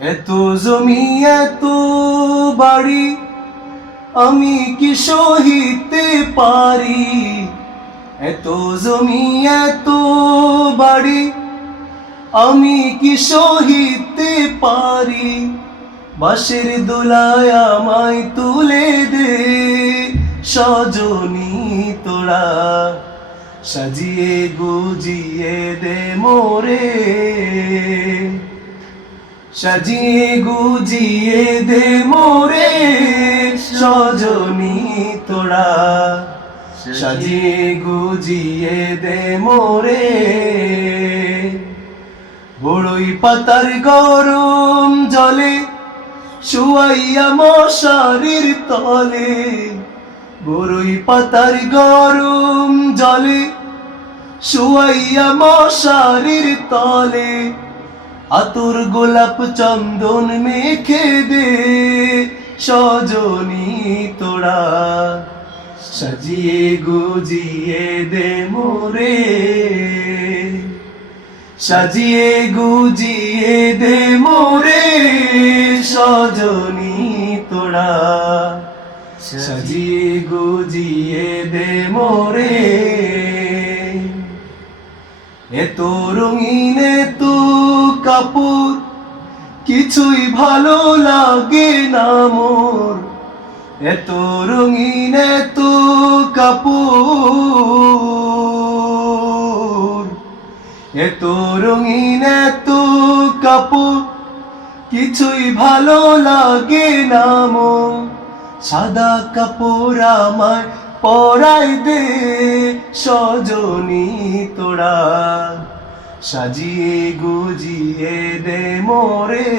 এত জমি এত বাড়ি আমি কি সহিতে পারি, এত জমি এত বাড়ি আমি কি সহিতে পারি। বাঁশের দোলায় আমায় তুলে দে সজনী তোরা, সাজিয়ে গুজিয়ে দে মোরে, সাজিয়ে গুজিয়ে দে মোরে সজনী তোরা, সাজিয়ে গুজিয়ে দে মোরে। বড়ই পাতার গরম জলে শুয়াইয়া মশারির তলে, বড়ই পাতার গরম জলে শুয়াইয়া মশারির তলে, আতর গোলাপ চন্দন মেখে দে সজনী তোরা, সাজিয়ে গুজিয়ে দে মোরে, সাজিয়ে গুজিয়ে দে মোরে সজনী তোরা, সাজিয়ে গুজিয়ে দে মোরে। এত রঙিন এত কাপড় কিছুই ভালো লাগে না মোর, এত রঙিন এত কাপড়, এত রঙিন এত কাপড় কিছুই ভালো লাগে না মোর। সাদা কাপড় আমায় পরাই দে সজনী তোরা, সাজিয়ে গুজিয়ে দে মোরে।